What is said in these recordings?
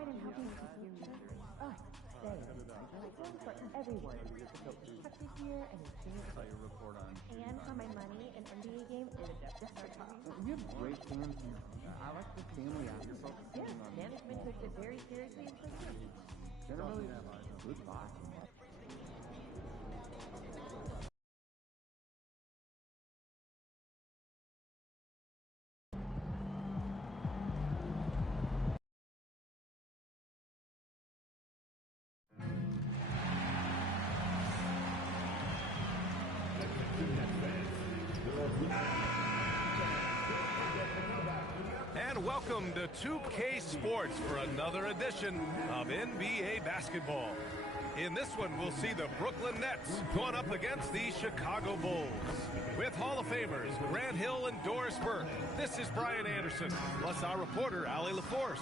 pride in helping people. Us, they, film for everyone. Shecky here and his team. And how my money in NBA game is just for top. You have great fans. I like the family aspect. Yeah, management took it very seriously and so good. Generally, goodbye. And welcome to 2K Sports for another edition of NBA basketball. In this one, we'll see the Brooklyn Nets going up against the Chicago Bulls. With Hall of Famers Grant Hill and Doris Burke, this is Brian Anderson, plus our reporter, Allie LaForce.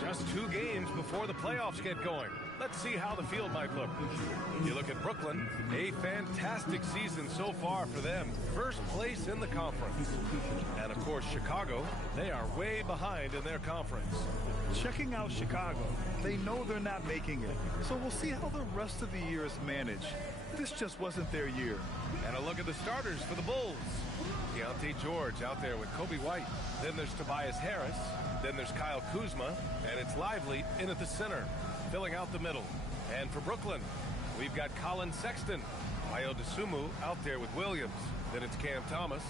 Just 2 games before the playoffs get going. Let's see how the field might look. You look at Brooklyn, a fantastic season so far for them. First place in the conference. And of course, Chicago, they are way behind in their conference. Checking out Chicago, they know they're not making it. So we'll see how the rest of the year is managed. This just wasn't their year. And a look at the starters for the Bulls. Deontay George out there with Kobe White. Then there's Tobias Harris. Then there's Kyle Kuzma. And it's Lively in at the center, filling out the middle. And for Brooklyn, we've got Colin Sexton. Ayo Dosunmu out there with Williams. Then it's Cam Thomas.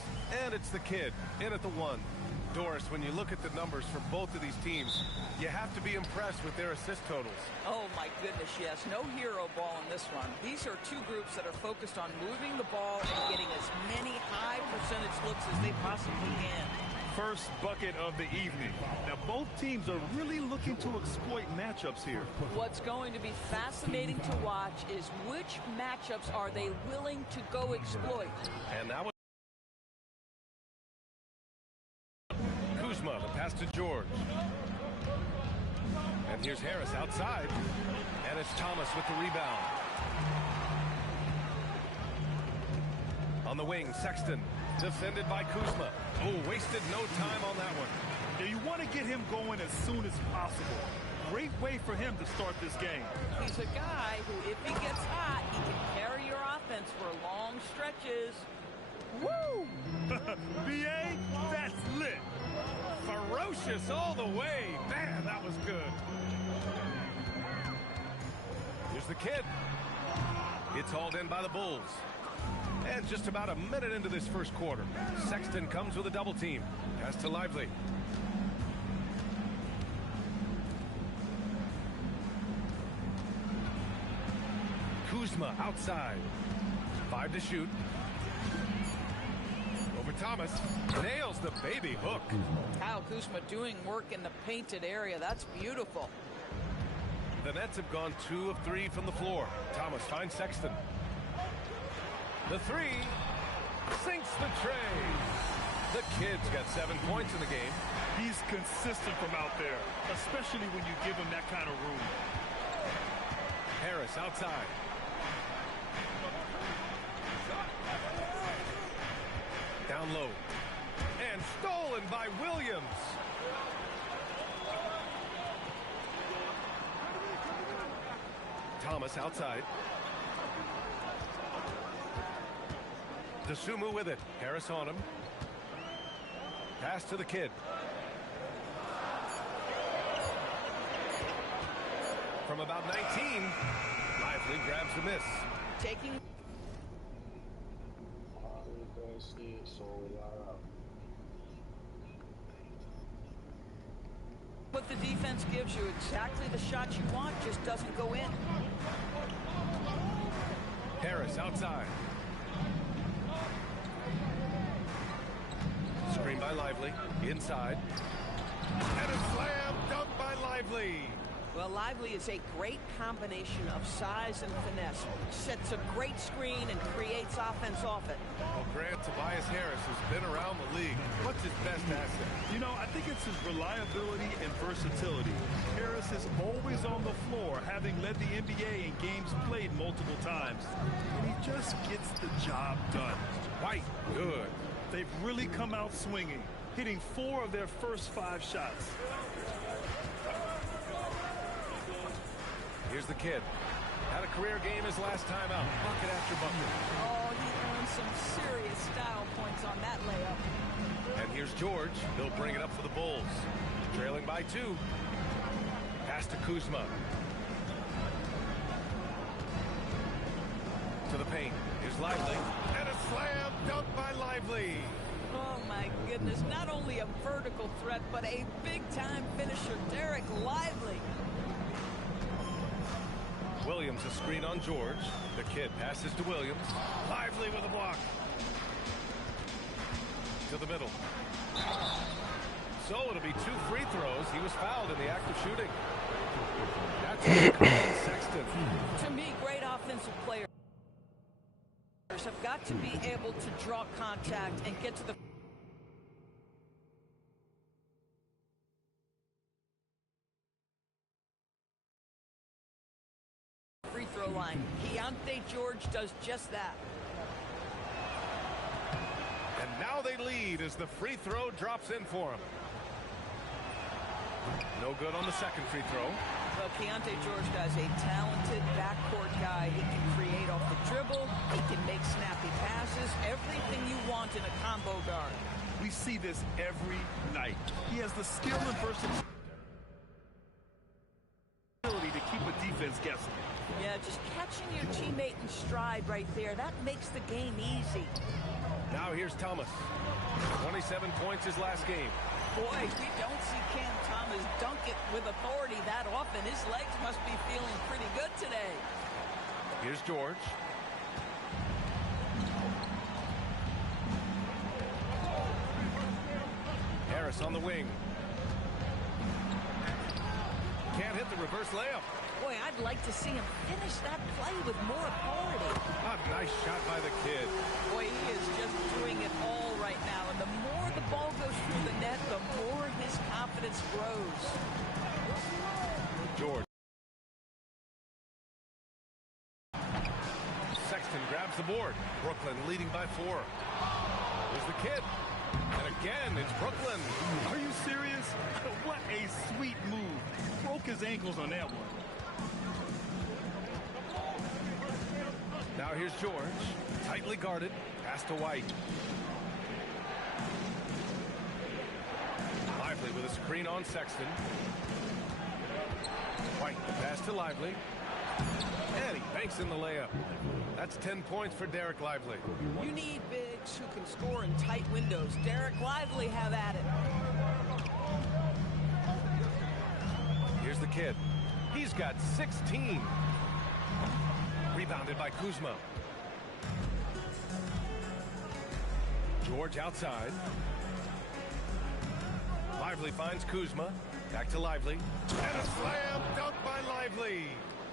And it's the kid in at the 1. Doris, when you look at the numbers for both of these teams, you have to be impressed with their assist totals. Oh, my goodness, yes. No hero ball in this one. These are 2 groups that are focused on moving the ball and getting as many high percentage looks as they possibly can. First bucket of the evening. Now, both teams are really looking to exploit matchups here. What's going to be fascinating to watch is which matchups are they willing to go exploit. And that was Kuzma, the pass to George. And here's Harris outside. And it's Thomas with the rebound. On the wing, Sexton. Defended by Kuzma. Oh, wasted no time on that one. Now, you want to get him going as soon as possible. Great way for him to start this game. He's a guy who, if he gets hot, he can carry your offense for long stretches. Woo! BA, that's lit. Ferocious all the way. Man, that was good. Here's the kid. It's hauled in by the Bulls. And just about a minute into this first quarter, Sexton comes with a double team. Pass to Lively. Kuzma outside. 5 to shoot. Over Thomas. Nails the baby hook. Kyle Kuzma doing work in the painted area. That's beautiful. The Nets have gone 2 of 3 from the floor. Thomas finds Sexton. The 3 sinks the tray. The kid's got 7 points in the game. He's consistent from out there, especially when you give him that kind of room. Harris outside. Down low. And stolen by Williams. Thomas outside. Dosunmu with it. Harris on him. Pass to the kid. From about 19, Lively grabs the miss. Taking. What the defense gives you, exactly the shot you want, just doesn't go in. Harris outside. Screen by Lively. Inside. And a slam dunk by Lively. Well, Lively is a great combination of size and finesse. Sets a great screen and creates offense off it. Well, Grant, Tobias Harris has been around the league. What's his best asset? You know, I think it's his reliability and versatility. Harris is always on the floor, having led the NBA in games played multiple times. And he just gets the job done. White, good. They've really come out swinging, hitting 4 of their first 5 shots. Here's the kid. Had a career game his last time out. Bucket after bucket. Oh, he earned some serious style points on that layup. And here's George. He'll bring it up for the Bulls. Trailing by 2. Pass to Kuzma. To the paint. Here's Lively. And a slam dunk by Lively. Oh, my goodness. Not only a vertical threat, but a big-time finisher. Derek Lively. Williams a screen on George. The kid passes to Williams. Lively with a block. To the middle. So it'll be 2 free throws. He was fouled in the act of shooting. That's Sexton. To me, great offensive players have got to be able to draw contact and get to the free throw line. Keontae George does just that. And now they lead as the free throw drops in for him. No good on the second free throw. Well, Keontae George is a talented backcourt guy. He can create off the dribble. He can make snappy passes. Everything you want in a combo guard. We see this every night. He has the skill and versatility to keep a defense guessing. Yeah, just catching your teammate in stride right there. That makes the game easy. Now here's Thomas. 27 points his last game. Boy, we don't see Cam Thomas dunk it with authority that often. His legs must be feeling pretty good today. Here's George. Harris on the wing. Can't hit the reverse layup. Boy, I'd like to see him finish that play with more authority. A nice shot by the kid. Boy, he is just doing it all right now. And the more the ball goes through the net, the more his confidence grows. George. Sexton grabs the board. Brooklyn leading by 4. Here's the kid. And again, it's Brooklyn. Are you serious? What a sweet move. Broke his ankles on that one. Now here's George. Tightly guarded. Pass to White. Lively with a screen on Sexton. White, the pass to Lively. And he banks in the layup. That's 10 points for Derek Lively. You need bigs who can score in tight windows. Derek Lively have at it. Here's the kid. He's got 16. Rebounded by Kuzma. George outside. Lively finds Kuzma. Back to Lively. And a slam dunk by Lively.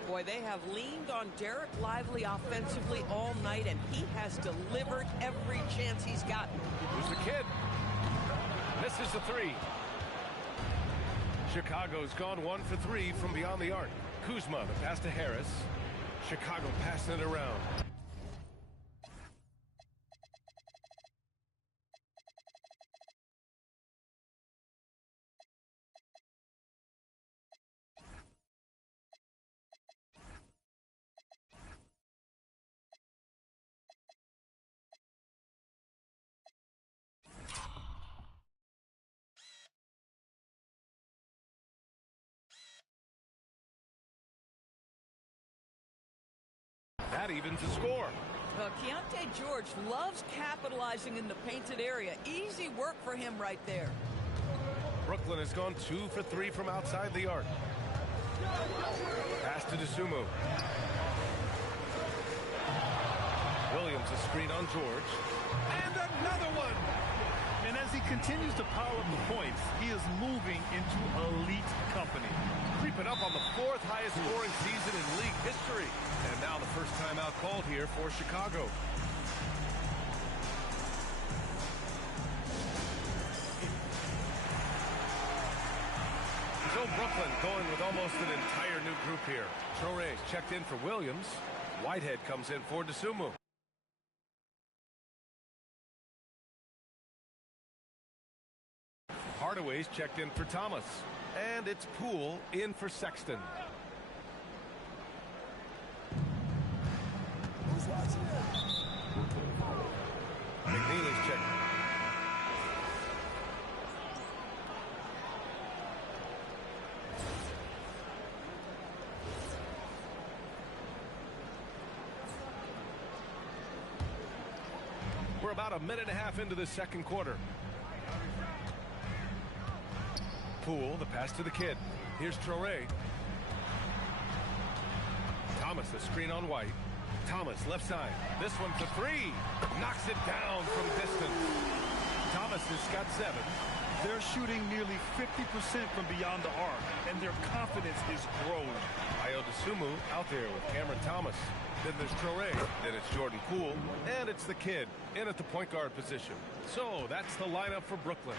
Boy, they have leaned on Derek Lively offensively all night, and he has delivered every chance he's gotten. Who's the kid? Misses the 3. Chicago's gone 1 for 3 from beyond the arc. Kuzma, the pass to Harris. Chicago passing it around. That evens the score. Keontae George loves capitalizing in the painted area. Easy work for him right there. Brooklyn has gone 2 for 3 from outside the arc. Pass to Dosunmu. Williams a screen on George. And another one! And as he continues to pile up the points, he is moving into elite company. Creeping up on the 4th highest scoring season in league history. And now the first timeout called here for Chicago. So Brooklyn going with almost an entire new group here. Traore's checked in for Williams. Whitehead comes in for Dosunmu. Hardaway's checked in for Thomas. And it's Poole in for Sexton. check. We're about a minute and a half into the second quarter. Poole, the pass to the kid. Here's Traore. Thomas, a screen on White. Thomas, left side. This one for three. Knocks it down from distance. Thomas has got 7. They're shooting nearly 50% from beyond the arc, and their confidence is growing. Ayo Dosunmu out there with Cameron Thomas. Then there's Traore. Then it's Jordan Poole. And it's the kid in at the point guard position. So that's the lineup for Brooklyn.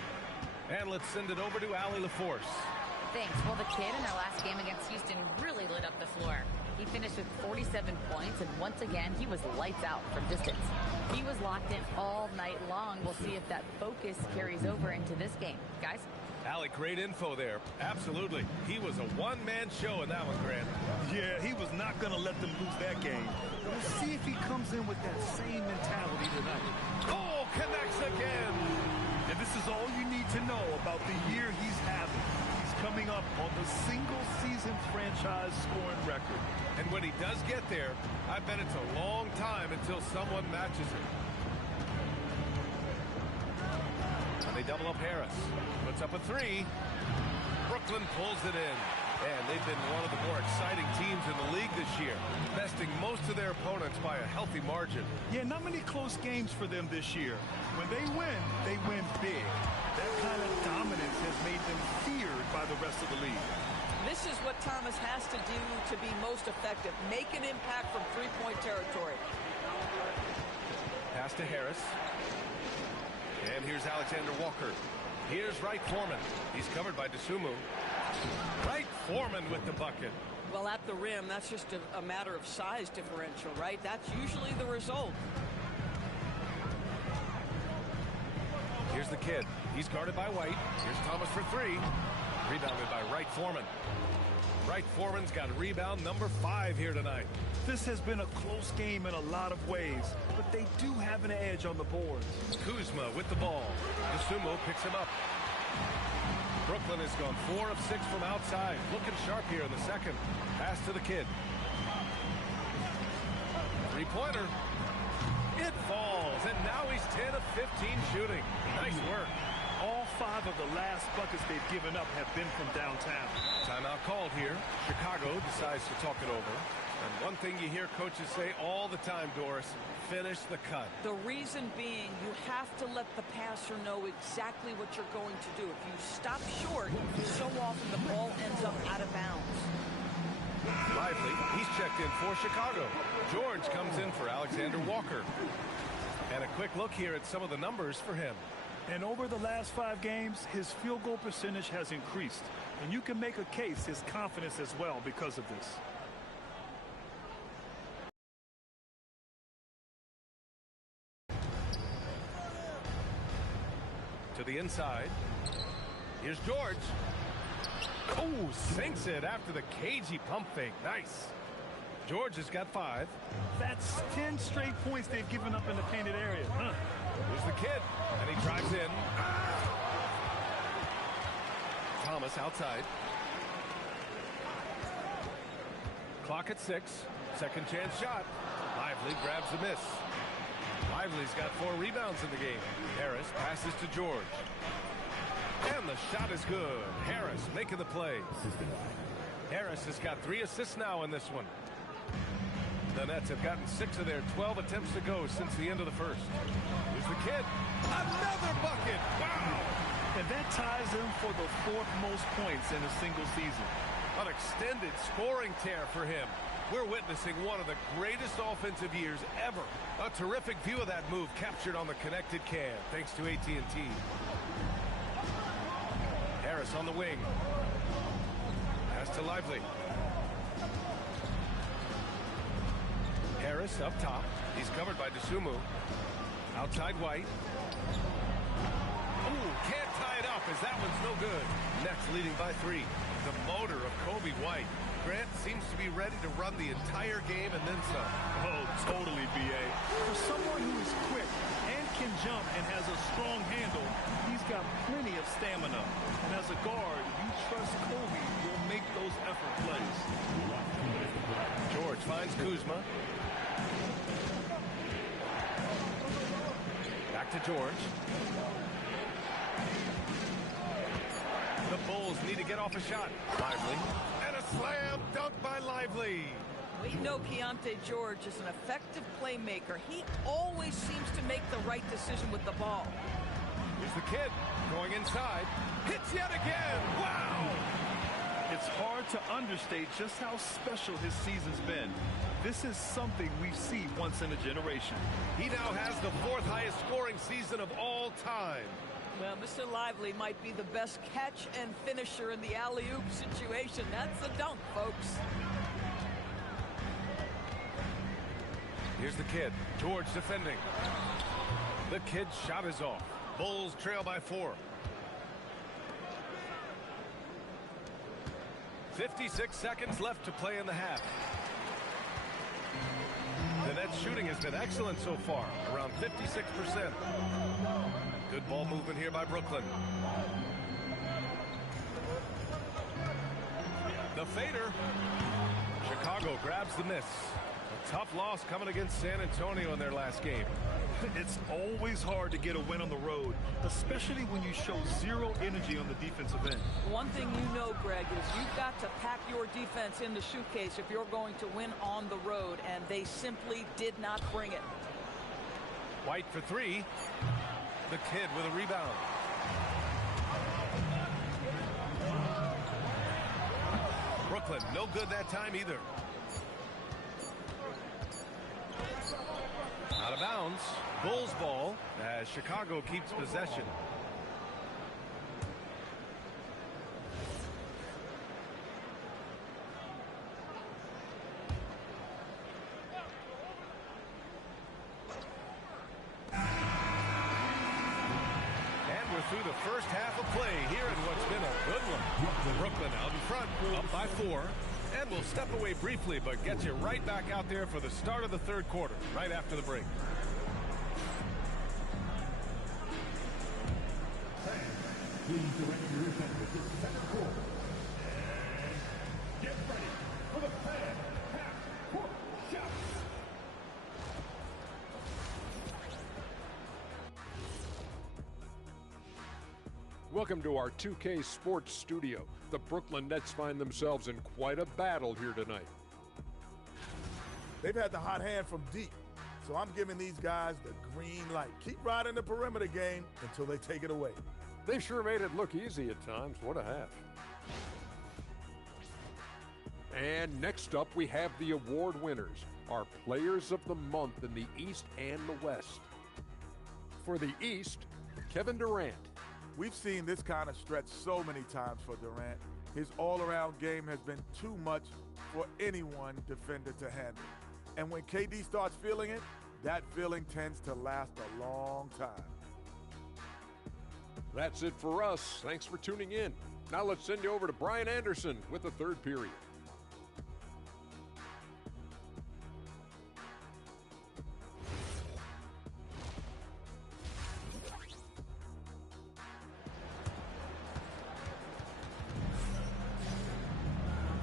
And let's send it over to Allie LaForce. Thanks. Well, the kid in their last game against Houston really lit up the floor. He finished with 47 points, and once again, he was lights out from distance. He was locked in all night long. We'll see if that focus carries over into this game. Guys? Allie, great info there. Absolutely. He was a one-man show in that one, Grant. Yeah, he was not going to let them lose that game. We'll see if he comes in with that same mentality tonight. Oh, connects again. And this is all you need to know about the year he's having. He's coming up on the single-season franchise scoring record. And when he does get there, I bet it's a long time until someone matches it. And they double up Harris. Puts up a 3. Brooklyn pulls it in. And they've been one of the more exciting teams in the league this year, besting most of their opponents by a healthy margin. Yeah, not many close games for them this year. When they win big. That kind of dominance has made them feared by the rest of the league. This is what Thomas has to do to be most effective. Make an impact from three-point territory. Pass to Harris. And here's Alexander Walker. Here's Wright Foreman. He's covered by Dosunmu. Wright Foreman with the bucket. Well, at the rim, that's just a matter of size differential, right? That's usually the result. Here's the kid. He's guarded by White. Here's Thomas for 3. Rebounded by Wright Foreman. Wright Foreman's got rebound number 5 here tonight. This has been a close game in a lot of ways, but they do have an edge on the boards. Kuzma with the ball. Dosunmu picks him up. Brooklyn has gone 4 of 6 from outside. Looking sharp here in the second. Pass to the kid. 3-pointer. It falls, and now he's 10 of 15 shooting. Nice work. All 5 of the last buckets they've given up have been from downtown. Timeout called here. Chicago decides to talk it over. And one thing you hear coaches say all the time, Doris, finish the cut. The reason being, you have to let the passer know exactly what you're going to do. If you stop short, so often the ball ends up out of bounds. Lively, he's checked in for Chicago. George comes in for Alexander Walker. And a quick look here at some of the numbers for him. And over the last 5 games, his field goal percentage has increased. And you can make a case his confidence as well because of this. To the inside. Here's George. Oh, sinks it after the cagey pump fake. Nice. George has got 5. That's 10 straight points they've given up in the painted area. Here's the kid, and he drives in. Thomas outside. Clock at 6. Second chance shot. Lively grabs the miss. Lively's got 4 rebounds in the game. Harris passes to George. And the shot is good. Harris making the play. Harris has got 3 assists now in this one. The Nets have gotten 6 of their 12 attempts to go since the end of the first. Here's the kid. Another bucket. Wow. And that ties him for the 4th most points in a single season. An extended scoring tear for him. We're witnessing one of the greatest offensive years ever. A terrific view of that move captured on the connected cam, thanks to AT&T. Harris on the wing. Pass to Lively. Harris up top. He's covered by Dosunmu. Outside White. Ooh, can't tie it up as that one's no good. Nets leading by 3. The motor of Kobe White. Grant seems to be ready to run the entire game and then some. Oh, totally, B.A. For someone who is quick and can jump and has a strong handle, he's got plenty of stamina. And as a guard, you trust Kobe will make those effort plays. George finds Kuzma. Back to George. The Bulls need to get off a shot. Lively. And a slam dunk by Lively. We know Keontae George is an effective playmaker. He always seems to make the right decision with the ball. Here's the kid going inside. Hits yet again. Wow! It's hard to understate just how special his season's been. This is something we see once in a generation. He now has the 4th highest scoring season of all time. Well, Mr. Lively might be the best catch and finisher in the alley-oop situation. That's a dunk, folks. Here's the kid. George defending. The kid's shot is off. Bulls trail by 4. 56 seconds left to play in the half. The Nets shooting has been excellent so far, around 56%. Good ball movement here by Brooklyn. The fader. Chicago grabs the miss. A tough loss coming against San Antonio in their last game. It's always hard to get a win on the road, especially when you show zero energy on the defensive end. One thing you know, Greg, is you've got to pack your defense in the suitcase if you're going to win on the road, and they simply did not bring it. White for 3. The kid with a rebound. Brooklyn, no good that time either. Out of bounds. Bulls ball as Chicago keeps possession. Through the first half of play here in what's been a good one. Brooklyn out in front, up by 4. And we'll step away briefly, but get you right back out there for the start of the 3rd quarter, right after the break. Please direct your attention to the 2nd quarter. And get ready for the fan half-court shot. Welcome to our 2K Sports studio. The Brooklyn Nets find themselves in quite a battle here tonight. They've had the hot hand from deep, so I'm giving these guys the green light. Keep riding the perimeter game until they take it away. They sure made it look easy at times. What a half. And next up, we have the award winners, our players of the month in the East and the West. For the East, Kevin Durant. We've seen this kind of stretch so many times for Durant. His all-around game has been too much for anyone defender to handle. And when KD starts feeling it, that feeling tends to last a long time. That's it for us. Thanks for tuning in. Now let's send you over to Brian Anderson with the 3rd period.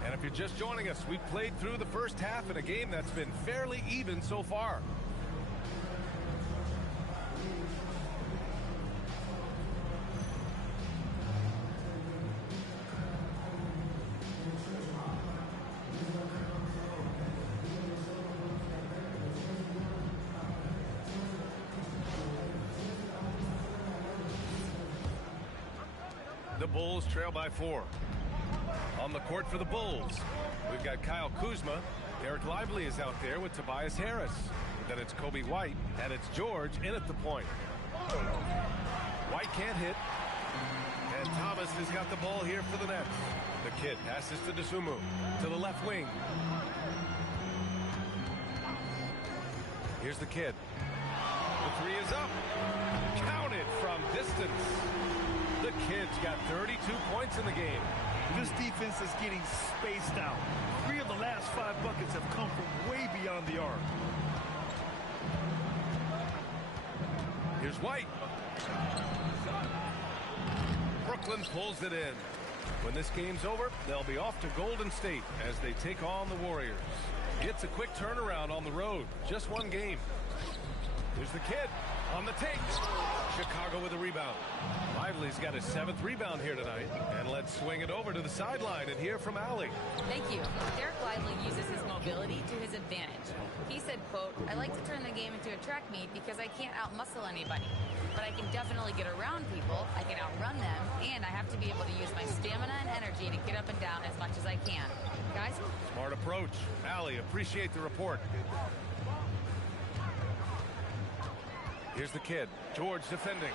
And if you're just joining us, we've played through the first half in a game that's been fairly even so far. The Bulls trail by 4. On the court for the Bulls, we've got Kyle Kuzma. Derek Lively is out there with Tobias Harris. Then it's Kobe White, and it's George in at the point. White can't hit. And Thomas has got the ball here for the Nets. The kid passes to Dosunmu to the left wing. Here's the kid. The 3 is up. Counted from distance. The kid's got 32 points in the game. This defense is getting spaced out. 3 of the last 5 buckets have come from way beyond the arc. Here's Here's White. Brooklyn pulls it in. When this game's over, they'll be off to Golden State as they take on the Warriors. It's a quick turnaround on the road. Just one game. Here's the kid on the take. Chicago with a rebound. Lively's got his 7th rebound here tonight. And let's swing it over to the sideline and hear from Allie. Thank you. Derek Lively uses his mobility to his advantage. He said, quote, "I like to turn the game into a track meet because I can't outmuscle anybody. But I can definitely get around people, I can outrun them, and I have to be able to use my stamina and energy to get up and down as much as I can." Guys? Smart approach. Allie, appreciate the report. Here's the kid. George defending.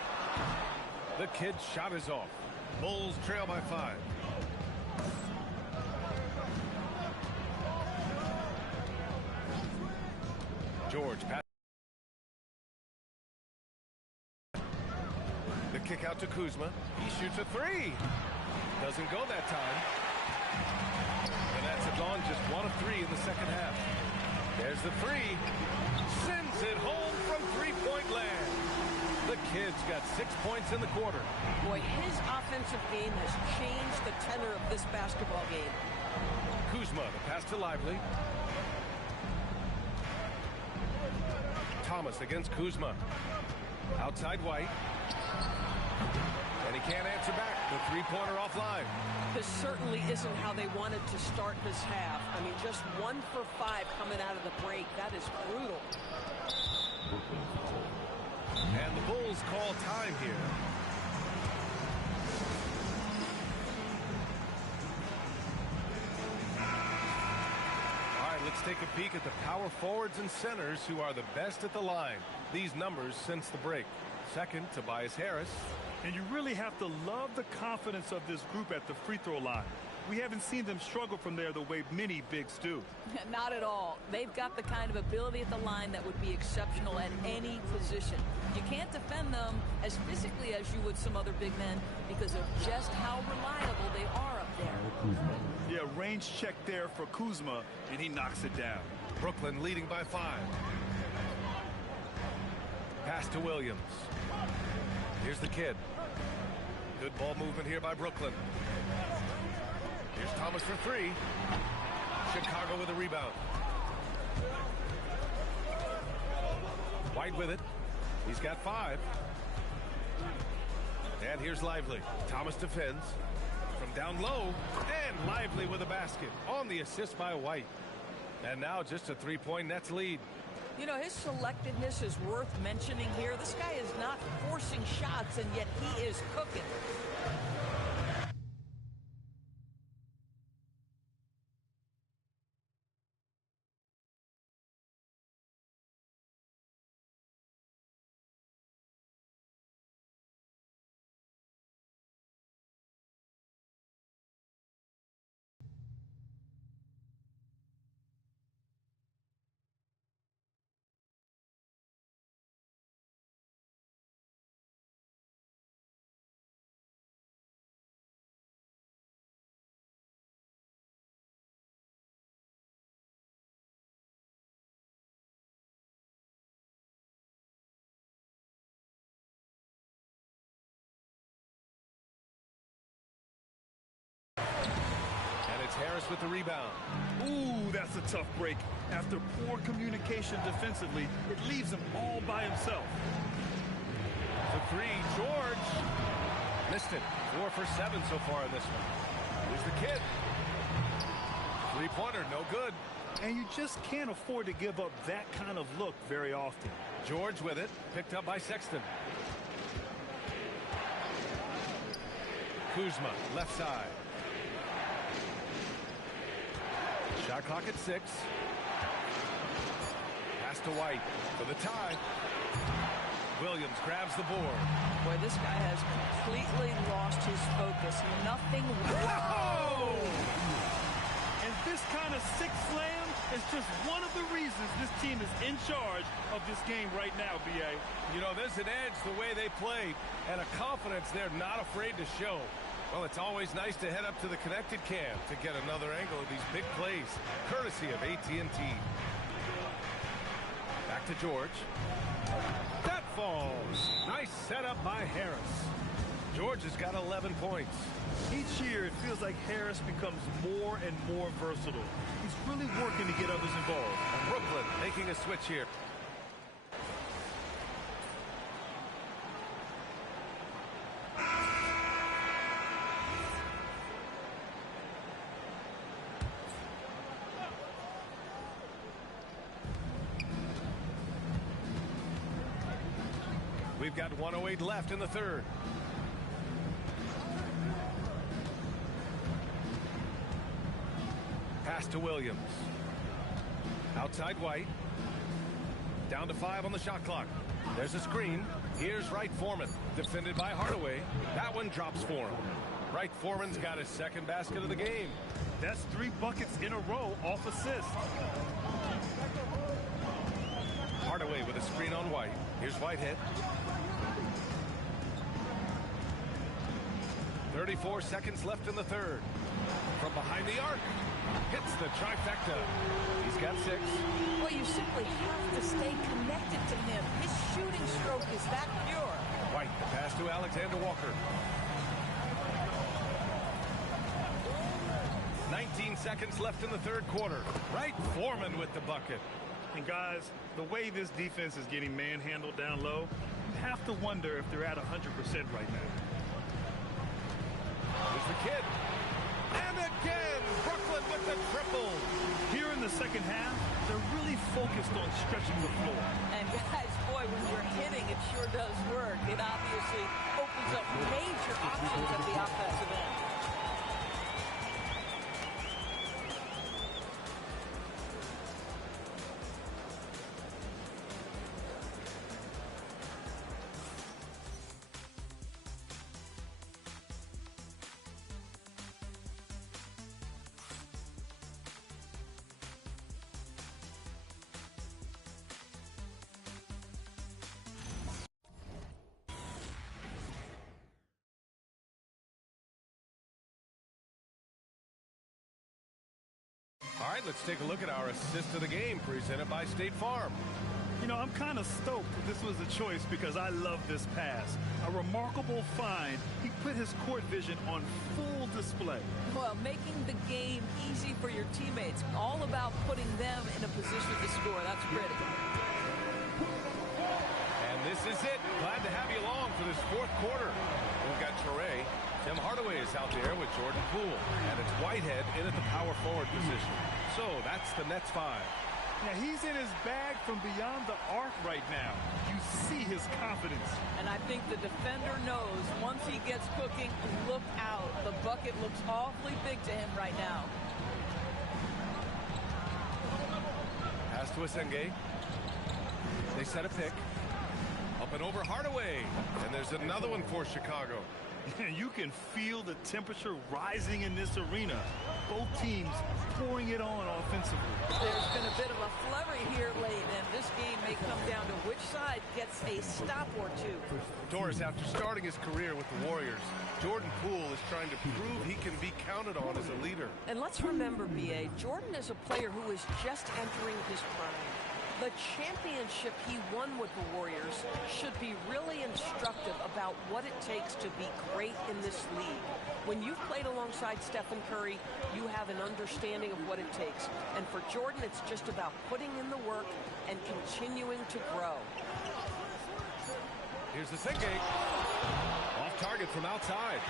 The kid's shot is off. Bulls trail by 5. George pass. The kick out to Kuzma. He shoots a 3. Doesn't go that time. And that's a gone, just 1 of 3 in the second half. There's the 3. Sends it home from three-point land. The kid's got 6 points in the quarter. Boy, his offensive game has changed the tenor of this basketball game. Kuzma, the pass to Lively. Thomas against Kuzma. Outside White. And he can't answer back. The three-pointer offline. This certainly isn't how they wanted to start this half. I mean, just 1 for 5 coming out of the break. That is brutal. And the Bulls call time here. All right, let's take a peek at the power forwards and centers who are the best at the line. These numbers since the break. Second, Tobias Harris. And you really have to love the confidence of this group at the free throw line. We haven't seen them struggle from there the way many bigs do. Not at all. They've got the kind of ability at the line that would be exceptional at any position. You can't defend them as physically as you would some other big men because of just how reliable they are up there. Yeah, range check there for Kuzma, and he knocks it down. Brooklyn leading by 5. Pass to Williams. Here's the kid. Good ball movement here by Brooklyn. Here's Thomas for 3. Chicago with a rebound. White with it. He's got 5. And here's Lively. Thomas defends from down low. And Lively with a basket on the assist by White. And now just a 3-point Nets lead. You know, his selectiveness is worth mentioning here. This guy is not forcing shots, and yet he is cooking. Harris with the rebound. Ooh, that's a tough break. After poor communication defensively, it leaves him all by himself. The 3, George. Missed it. 4 for 7 so far in this one. Here's the kid. 3-pointer, no good. And you just can't afford to give up that kind of look very often. George with it. Picked up by Sexton. Kuzma, left side. Shot clock at 6. Pass to White for the tie. Williams grabs the board. Boy, this guy has completely lost his focus. Nothing. Whoa! And this kind of six slam is just one of the reasons this team is in charge of this game right now, B.A. You know, there's an edge the way they play and a confidence they're not afraid to show. Well, it's always nice to head up to the connected cam to get another angle of these big plays, courtesy of AT&T. Back to George. That falls. Nice setup by Harris. George has got 11 points. Each year, it feels like Harris becomes more and more versatile. He's really working to get others involved. Brooklyn making a switch here. We've got 1:08 left in the third. Pass to Williams. Outside White. Down to 5 on the shot clock. There's a screen. Here's Wright Foreman. Defended by Hardaway. That one drops for him. Wright Foreman's got his second basket of the game. That's 3 buckets in a row off assist. Hardaway with a screen on White. Here's Whitehead. 34 seconds left in the third. From behind the arc. Hits the trifecta. He's got 6. Well, you simply have to stay connected to him. His shooting stroke is that pure. White, the pass to Alexander Walker. 19 seconds left in the third quarter. Wright Foreman with the bucket. And guys, the way this defense is getting manhandled down low, you have to wonder if they're at 100% right now. Here's the kid. And again, Brooklyn with the triple. Here in the second half, they're really focused on stretching the floor. And guys, boy, when you're hitting, it sure does work. It obviously opens up major options at the offensive end. All right, let's take a look at our assist of the game presented by State Farm. You know, I'm kind of stoked that this was a choice because I love this pass. A remarkable find. He put his court vision on full display. Well, making the game easy for your teammates. All about putting them in a position to score. That's pretty. And this is it. Glad to have you along for this fourth quarter. We've got Toure. Tim Hardaway is out there with Jordan Poole. And it's Whitehead in at the power forward position. So that's the Nets 5. Yeah, he's in his bag from beyond the arc right now. You see his confidence. And I think the defender knows once he gets cooking, look out. The bucket looks awfully big to him right now. Pass to Asenge. They set a pick. Up and over Hardaway. And there's another one for Chicago. You can feel the temperature rising in this arena. Both teams pouring it on offensively. There's been a bit of a flurry here late, and this game may come down to which side gets a stop or two. Doris, after starting his career with the Warriors, Jordan Poole is trying to prove he can be counted on as a leader. And let's remember, B.A., Jordan is a player who is just entering his prime. The championship he won with the Warriors should be really instructive about what it takes to be great in this league. When you've played alongside Stephen Curry, you have an understanding of what it takes. And for Jordan, it's just about putting in the work and continuing to grow. Here's the Senge. Off target from outside.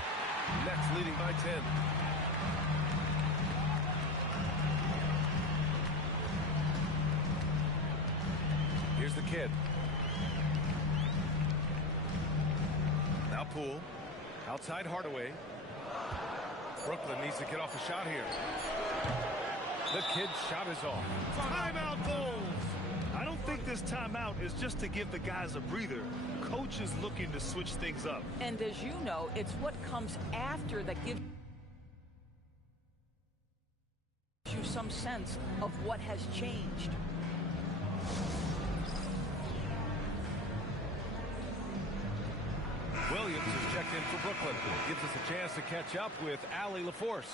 Nets leading by 10. Here's the kid. Now Poole. Outside Hardaway. Brooklyn needs to get off a shot here. The kid's shot is off. Timeout Bulls. I don't think this timeout is just to give the guys a breather. Coach is looking to switch things up. And as you know, it's what comes after that gives you some sense of what has changed. Williams is checked in for Brooklyn. Gives us a chance to catch up with Allie LaForce.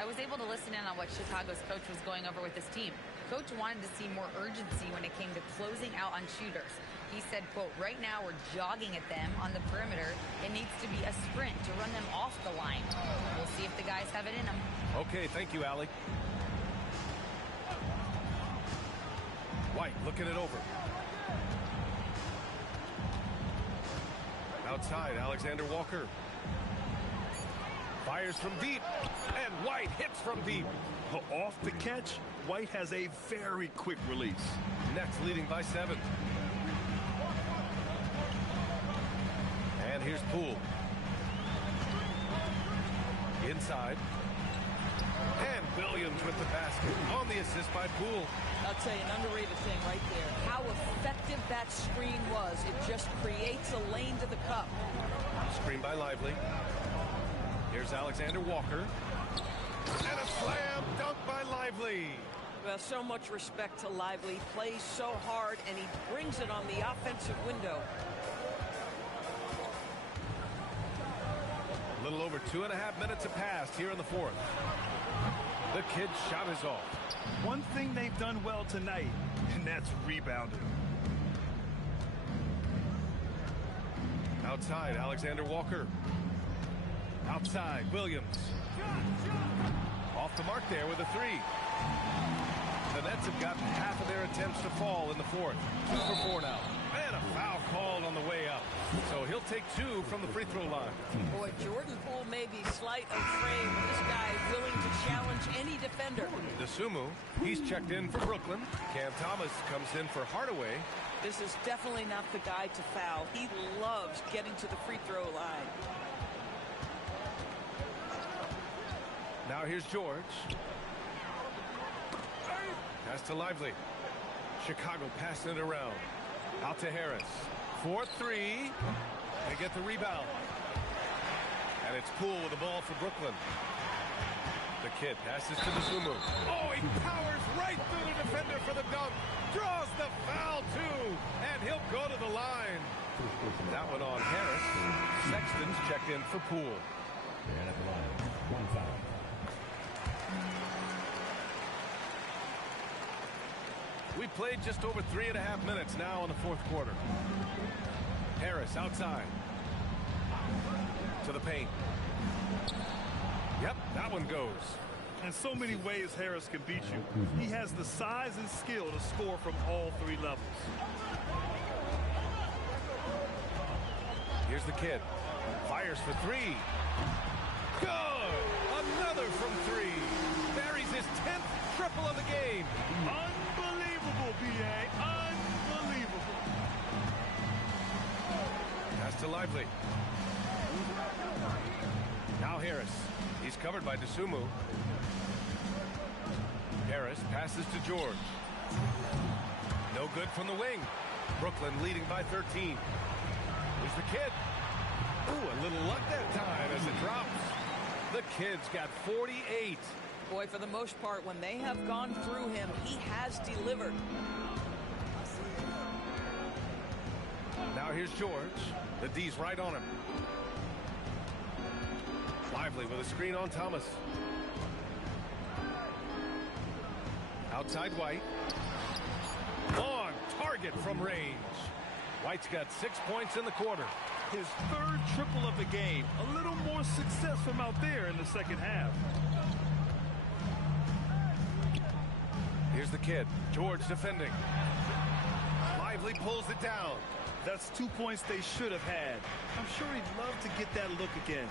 I was able to listen in on what Chicago's coach was going over with his team. Coach wanted to see more urgency when it came to closing out on shooters. He said, quote, right now we're jogging at them on the perimeter. It needs to be a sprint to run them off the line. We'll see if the guys have it in them. Okay, thank you, Allie. White looking it over. Outside, Alexander Walker. Fires from deep, and White hits from deep. Off the catch, White has a very quick release. Nets leading by 7. And here's Poole. Inside. And Williams with the basket on the assist by Poole. I'll tell you, an underrated thing right there. How effective that screen was. It just creates a lane to the cup. Screen by Lively. Here's Alexander Walker. And a slam dunk by Lively. Well, so much respect to Lively. Plays so hard, and he brings it on the offensive window. A little over 2.5 minutes have passed here in the fourth. The kid's shot is off. One thing they've done well tonight, and that's rebounding. Outside, Alexander Walker. Outside, Williams. Off the mark there with a 3. The Nets have gotten half of their attempts to fall in the fourth. 2 for 4 now. And a foul called on the way up. So he'll take 2 from the free throw line. Boy, Jordan Poole may be slight of frame, but this guy willing to challenge any defender. DeSumo, he's checked in for Brooklyn. Cam Thomas comes in for Hardaway. This is definitely not the guy to foul. He loves getting to the free throw line. Now here's George. Pass to Lively. Chicago passing it around. Out to Harris. 4-3. They get the rebound. And it's Poole with the ball for Brooklyn. The kid passes to DeSumo. Oh, he powers right through the defender for the dunk. Draws the foul, too. And he'll go to the line. That one on Harris. Sexton's checked in for Poole. And at the line, 1 foul. We played just over 3.5 minutes now in the fourth quarter. Harris outside. To the paint. Yep, that one goes. In so many ways, Harris can beat you. He has the size and skill to score from all 3 levels. Here's the kid. Fires for 3. Good! Another from 3. Buries his 10th triple of the game. Unbelievable, B.A. Unbelievable. Pass to Lively. Now Harris. He's covered by DeSumo. Harris passes to George. No good from the wing. Brooklyn leading by 13. Here's the kid. Ooh, a little luck that time as it drops. The kid's got 48. Boy, for the most part, when they have gone through him, he has delivered. Now here's George. The D's right on him. Lively with a screen on Thomas. Outside White. On target from range. White's got 6 points in the quarter. His 3rd triple of the game. A little more success from out there in the second half. Here's the kid. George defending. Lively pulls it down. That's 2 points they should have had. I'm sure he'd love to get that look again.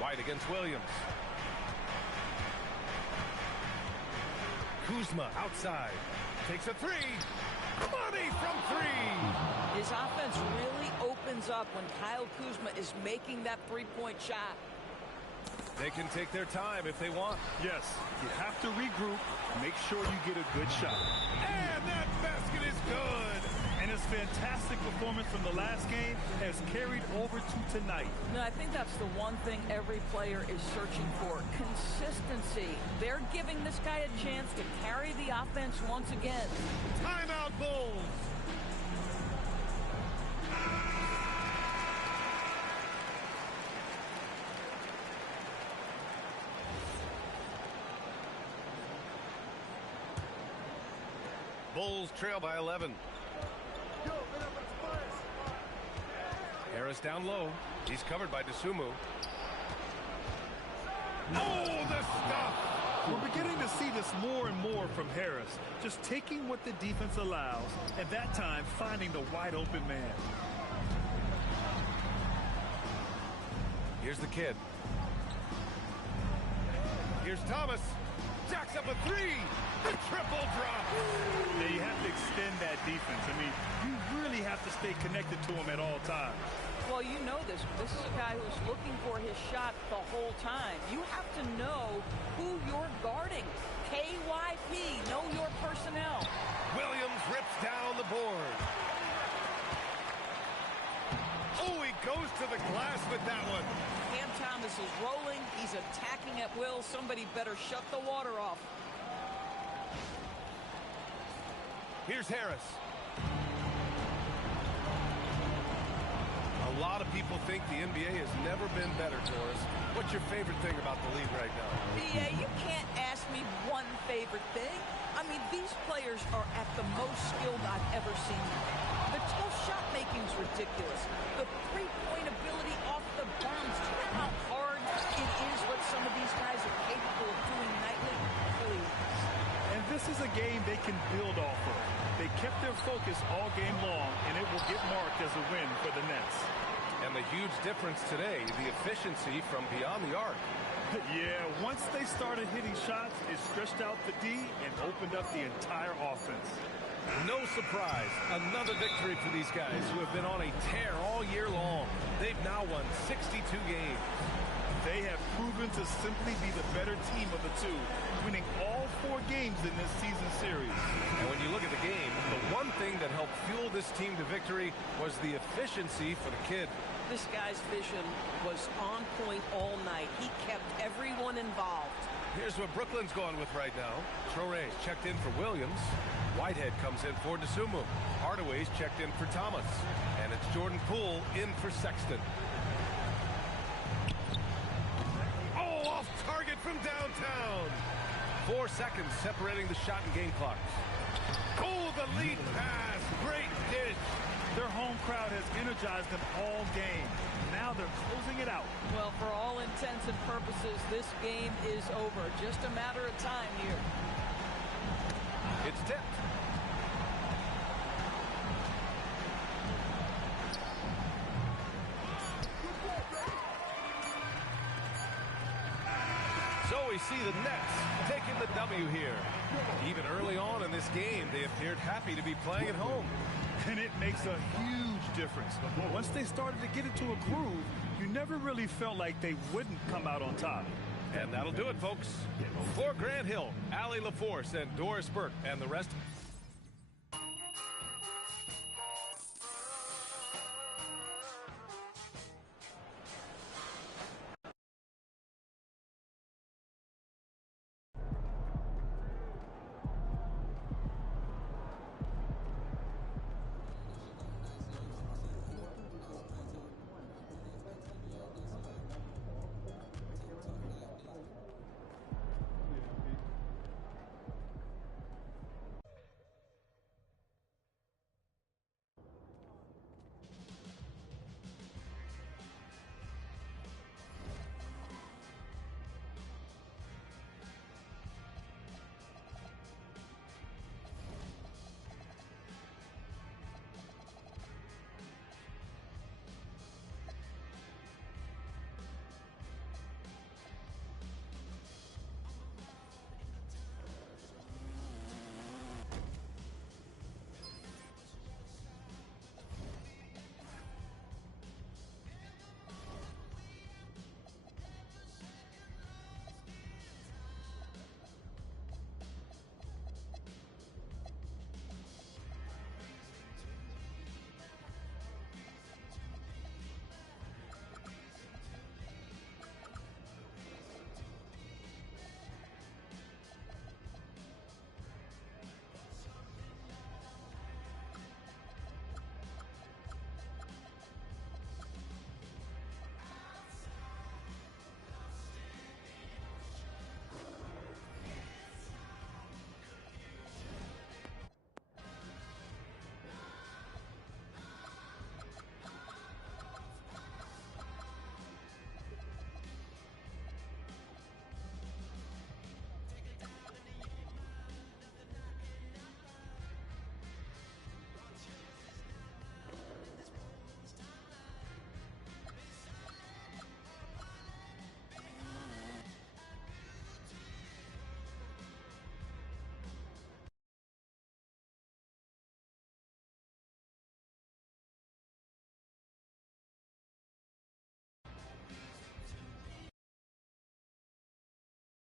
White against Williams. Kuzma outside. Takes a 3. Money from 3. His offense really opens up when Kyle Kuzma is making that three-point shot. They can take their time if they want. Yes, you have to regroup, make sure you get a good shot. And that basket is good. And his fantastic performance from the last game has carried over to tonight. No, I think that's the one thing every player is searching for. Consistency. They're giving this guy a chance to carry the offense once again. Timeout Bulls. Bulls trail by 11. Harris down low. He's covered by DeSumo. Oh, the stuff! We're beginning to see this more and more from Harris. Just taking what the defense allows, and that time finding the wide open man. Here's the kid. Here's Thomas. Jacks up a three. The triple drop. Now you have to extend that defense. I mean, you really have to stay connected to him at all times. Well, you know this. This is a guy who's looking for his shot the whole time. You have to know who you're guarding. KYP, know your personnel. Williams rips down the board. Oh, he goes to the glass with that one. Cam Thomas is rolling. He's attacking at will. Somebody better shut the water off. Here's Harris. A lot of people think the NBA has never been better, Doris. What's your favorite thing about the league right now? BA, you can't ask me one favorite thing. I mean, these players are at the most skilled I've ever seen them. The tough shot making's ridiculous. The three-point ability off the bombs. Do you know how hard it is what some of these guys are capable of doing nightly? Please. And this is a game they can build off of. They kept their focus all game long, and it will get marked as a win for the Nets. And the huge difference today, the efficiency from beyond the arc. Yeah, once they started hitting shots, it stretched out the D and opened up the entire offense. No surprise, another victory for these guys who have been on a tear all year long. They've now won 62 games. They have proven to simply be the better team of the two, winning all 4 games in this season series. And when you look at the game, the one thing that helped fuel this team to victory was the efficiency for the kid. This guy's vision was on point all night. He kept everyone involved. Here's what Brooklyn's going with right now. Traore's checked in for Williams. Whitehead comes in for DeSumo. Hardaway's checked in for Thomas. And it's Jordan Poole in for Sexton. Oh, off target from downtown. 4 seconds separating the shot and game clocks. Oh, the lead pass. Great dish. Their home crowd has energized them all game. Now they're closing it out. Well, for all intents and purposes, this game is over. Just a matter of time here. It's tipped. So we see the Nets taking the W here. Even early on in this game, they appeared happy to be playing at home. And it makes a huge difference. Once they started to get into a groove, you never really felt like they wouldn't come out on top. And that'll do it, folks. For Grant Hill, Allie LaForce, and Doris Burke, and the rest.